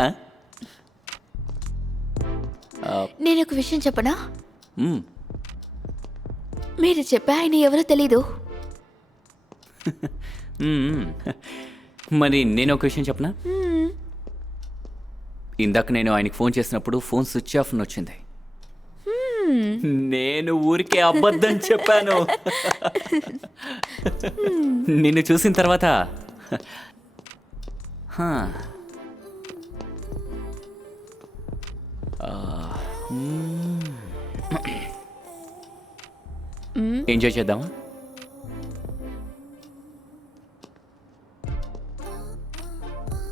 ఆ? నేను ఒక విషయం చెప్పనా? మ్మ్. మీరు చెప్పే ఆయన ఎవరో తెలీదు. మ్మ్. మరి నేను ఒక విషయం చెప్పనా? ఇందాక నేను ఆయనకి ఫోన్ చేసినప్పుడు ఫోన్ స్విచ్ ఆఫ్ అని వచ్చింది. నేను ఊరికే అబద్ధం చెప్పాను. నిన్ను చూసిన తర్వాత హా. ఎంజాయ్ చేద్దామా?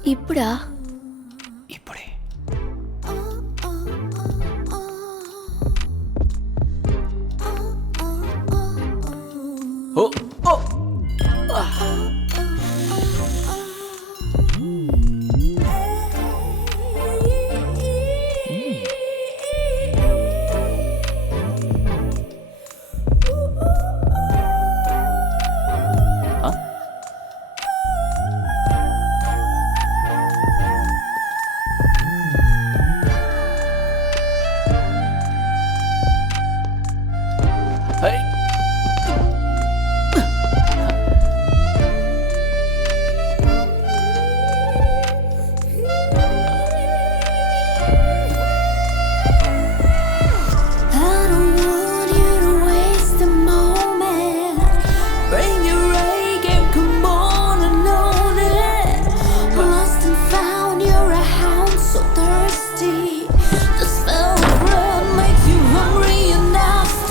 ఇప్పుడా?